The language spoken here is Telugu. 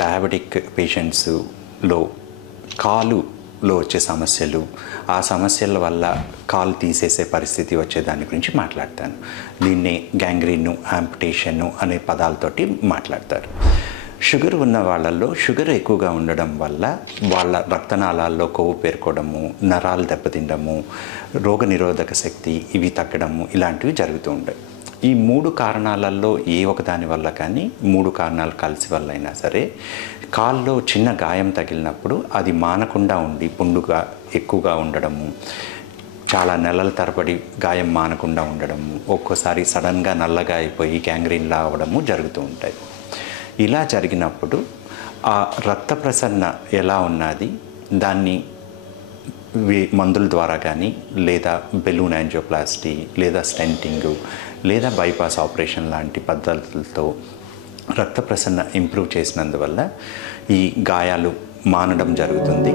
డయాబెటిక్ పేషెంట్స్లో కాలులో వచ్చే సమస్యలు, ఆ సమస్యల వల్ల కాలు తీసేసే పరిస్థితి వచ్చే దాని గురించి మాట్లాడతాను. దీన్నే గ్యాంగ్రీను, యాంపుటేషను అనే పదాలతోటి మాట్లాడతారు. షుగర్ ఉన్న వాళ్ళల్లో షుగర్ ఎక్కువగా ఉండడం వల్ల వాళ్ళ రక్తనాళాల్లో కొవ్వు పేరుకోవడము, నరాలు దెబ్బతిండము, రోగనిరోధక శక్తి ఇవి తగ్గడము ఇలాంటివి జరుగుతూ ఉంటాయి. ఈ 3 కారణాలలో ఏ ఒకదాని వల్ల కానీ 3 కారణాలు కలిసి వల్ల అయినా సరే కాల్లో చిన్న గాయం తగిలినప్పుడు అది మానకుండా ఉండి పుండుగా ఎక్కువగా ఉండడము, చాలా నెలల తరబడి గాయం మానకుండా ఉండడము, ఒక్కోసారి సడన్గా నల్లగా అయిపోయి గ్యాంగ్రీన్లా అవ్వడము జరుగుతూ ఉంటాయి. ఇలా జరిగినప్పుడు ఆ రక్త ప్రసరణ ఎలా ఉన్నది, దాన్ని మందుల ద్వారా కానీ లేదా బెలూన్ యాంజియోప్లాస్టీ లేదా స్టెంటింగు లేదా బైపాస్ ఆపరేషన్ లాంటి పద్ధతులతో రక్త ప్రసరణ ఇంప్రూవ్ చేసినందువల్ల ఈ గాయాలు మానడం జరుగుతుంది.